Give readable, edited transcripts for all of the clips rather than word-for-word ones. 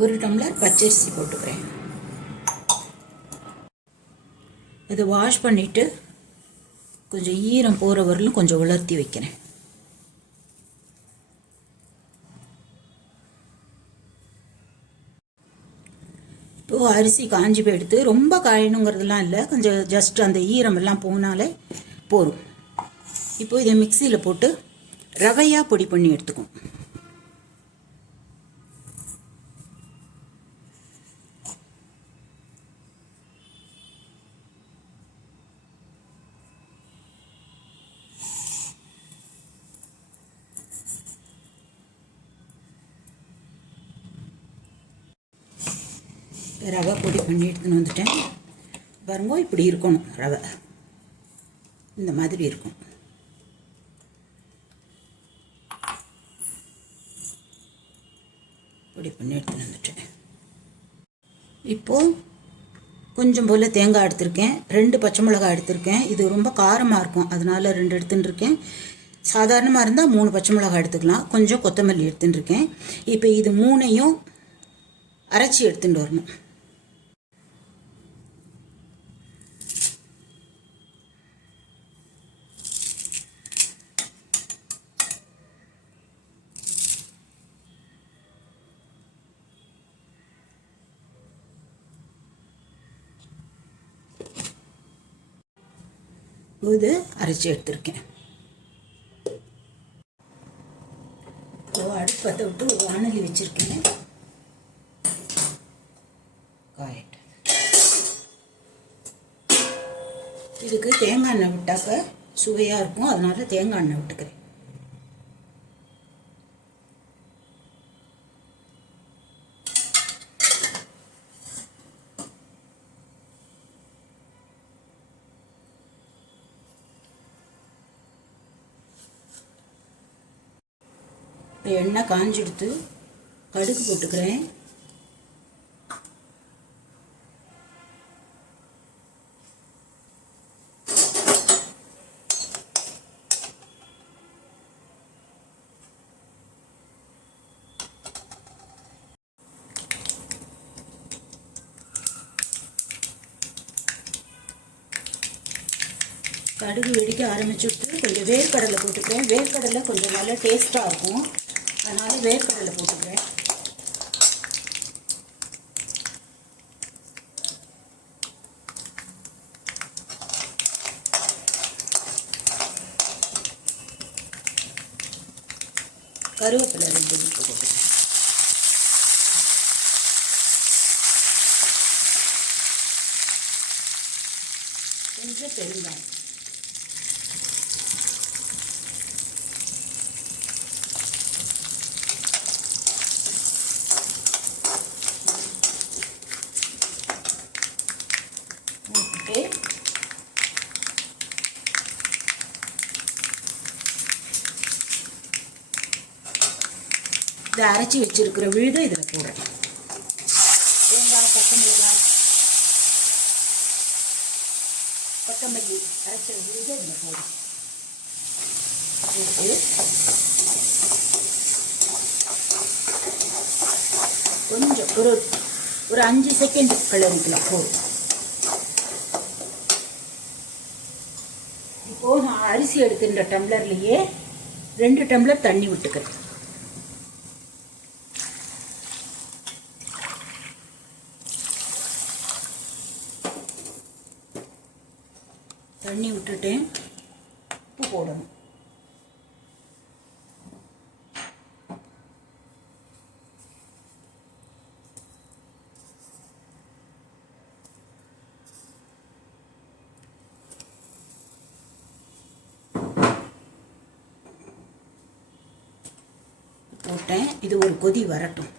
ஒரு டம்ளர் பச்சரிசி போட்டுக்கிறேன். இதை வாஷ் பண்ணிவிட்டு கொஞ்சம் ஈரம் போகிற வரலும் கொஞ்சம் உலர்த்தி வைக்கிறேன். இப்போது அரிசி காஞ்சி போயிடுத்து. ரொம்ப காயணுங்கிறதுலாம் இல்லை, கொஞ்சம் ஜஸ்ட் அந்த ஈரமெல்லாம் போனாலே போதும். இப்போது இதை மிக்சியில் போட்டு ரவையாக பொடி பண்ணி எடுத்துக்கும். ரவை பொடி பண்ணி எடுத்துன்னு வந்துட்டேன். பாருங்க, இப்படி இருக்கணும். ரவை இந்த மாதிரி இருக்கும். பொடி பண்ணி எடுத்துன்னு வந்துட்டேன். இப்போது கொஞ்சம் போல் தேங்காய் எடுத்திருக்கேன், 2 பச்சை மிளகாய் எடுத்திருக்கேன். இது ரொம்ப காரமாக இருக்கும், அதனால் 2 எடுத்துன்னு இருக்கேன். சாதாரணமாக இருந்தால் 3 பச்சை மிளகாய் எடுத்துக்கலாம். கொஞ்சம் கொத்தமல்லி எடுத்துன்னு இருக்கேன். இப்போ இது 3ஐயும் அரைச்சி எடுத்துகிட்டு வரணும். இது அரைச்சி எடுத்திருக்கேன். அடுப்பத்தை விட்டு ஒரு வாணலி வச்சுருக்கேன். காயட்டு இதுக்கு தேங்காய் எண்ணெய் விட்டாக்க சுவையாக இருக்கும், அதனால தேங்காய் எண்ணெய் விட்டுக்கிறேன். எண்ணெய் காஞ்சிடுத்து கடுகு போட்டுக்கிறேன். கடுகு வெடிக்க ஆரம்பிச்சுட்டு கொஞ்சம் வேர்க்கடலை போட்டுக்கிறேன். வேர்க்கடலை கொஞ்சம் நல்லா டேஸ்ட்டாக இருக்கும், அதனால் வேர்க்கடலை போட்டுக்கிறேன். கருவேப்பிலை 2 போட்டுக்கிறேன். கொஞ்சம் பெருங்காயம். இதை அரைச்சி வச்சிருக்கிற விழுதை இதில் போடுறேன். தேங்காய், பச்சை மிளகாய், கொத்தமல்லி அரைச்ச விழுதை இதில் போடுறேன். கொஞ்சம் ஒரு 5 செகண்ட் கிளறிக்கலாம் போதும். இப்போது நான் அரிசி எடுத்துன்ற டம்ளர்லேயே 2 டம்ளர் தண்ணி விட்டுக்கிறேன். தண்ணி விட்டுட்டேன். உப்பு போடணும். போட்டேன். இது ஒரு கொதி வரட்டும்.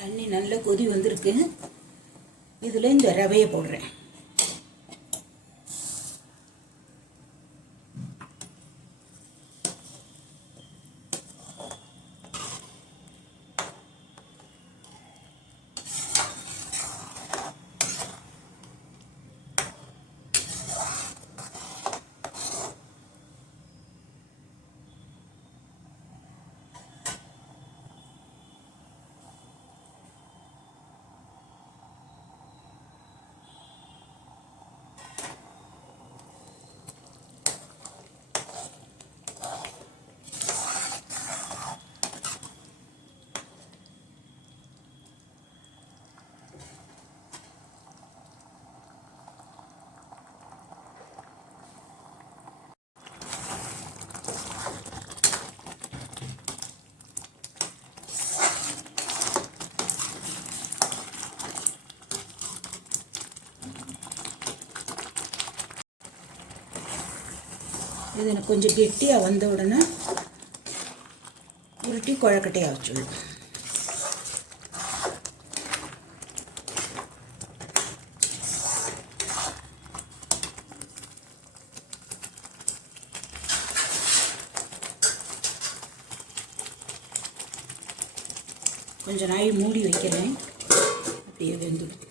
தண்ணி நல்ல கொதி வந்திருக்கு. இதில் இந்த ரவையை போடுறேன். இது எனக்கு கொஞ்சம் கெட்டியாக வந்த உடனே உருட்டி குழக்கட்டையாக வச்சுடலாம். கொஞ்சம் நாள் மூடி வைக்கிறேன், அப்படியே வெந்துடும்.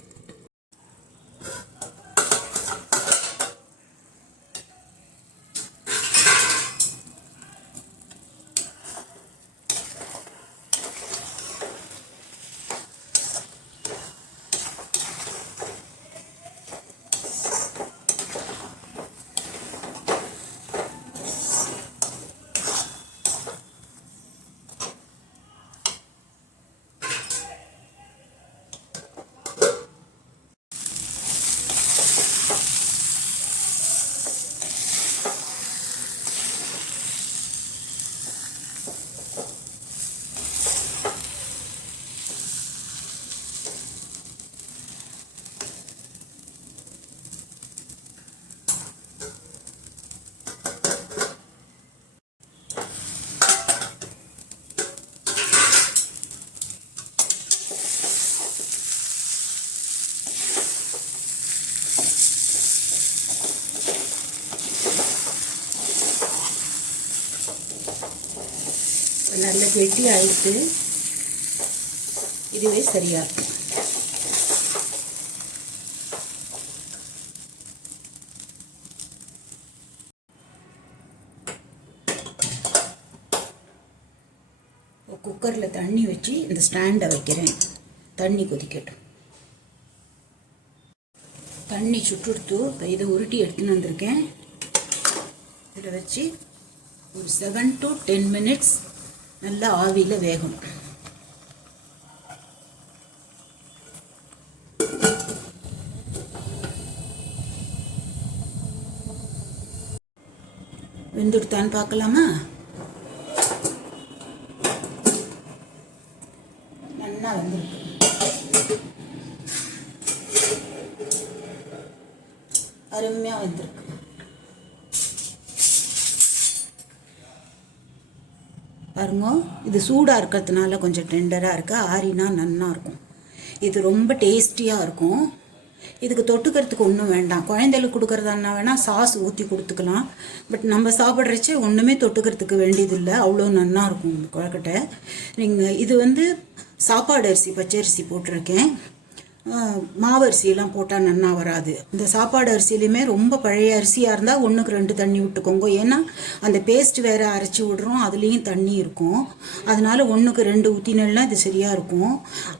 நல்ல கெட்டி ஆயிடுச்சு. இதுவே சரியா இருக்கும். குக்கரில் தண்ணி வச்சு இந்த ஸ்டாண்டை வைக்கிறேன். தண்ணி கொதிக்கட்டும். தண்ணி சுட்டுடுத்து இதை உருட்டி எடுத்துன்னு வந்திருக்கேன். இதில் வச்சு ஒரு 7 to 10 minutes நல்லா ஆவியில் வேகணும். வெந்துடுத்தான்னு பார்க்கலாமா? நல்லா வெந்திருக்கு. அருமையாக வெந்திருக்கு. பாருங்க, இது சூடாக இருக்கிறதுனால கொஞ்சம் டெண்டராக இருக்குது. ஆறினா நன்னா இருக்கும். இது ரொம்ப டேஸ்டியாக இருக்கும். இதுக்கு தொட்டுக்கிறதுக்கு ஒன்றும் வேண்டாம். குழந்தைகளுக்கு கொடுக்குறதானா வேணால் சாஸ் ஊற்றி கொடுத்துக்கலாம். பட் நம்ம சாப்பிட்றச்சே ஒன்றுமே தொட்டுக்கிறதுக்கு வேண்டியதில்லை. அவ்வளோ நன்னா இருக்கும் இந்த குழக்கட்டை. நீங்கள் இது சாப்பாடு அரிசி பச்சரிசி போட்டிருக்கேன். மாவரிசியெல்லாம் போட்டால் நன்னா வராது. இந்த சாப்பாடு அரிசியிலையுமே ரொம்ப பழைய அரிசியாக இருந்தால் 1க்கு 2 தண்ணி விட்டுக்கோங்க. ஏன்னா அந்த பேஸ்ட் வேறு அரைச்சி விட்றோம், அதுலேயும் தண்ணி இருக்கும். அதனால 1க்கு 2 ஊற்றினா இது சரியாக இருக்கும்.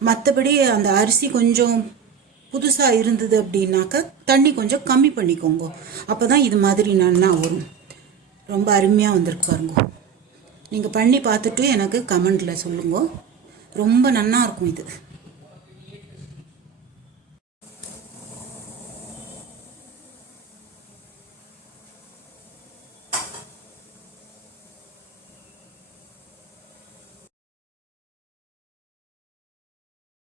மற்றபடி அந்த அரிசி கொஞ்சம் புதுசாக இருந்தது அப்படின்னாக்கா தண்ணி கொஞ்சம் கம்மி பண்ணிக்கோங்க. அப்போ தான் இது மாதிரி நன்னா வரும். ரொம்ப அருமையாக வந்திருக்கு பாருங்க. நீங்கள் பண்ணி பார்த்துட்டு எனக்கு கமெண்டில் சொல்லுங்க. ரொம்ப நன்னா இருக்கும் இது.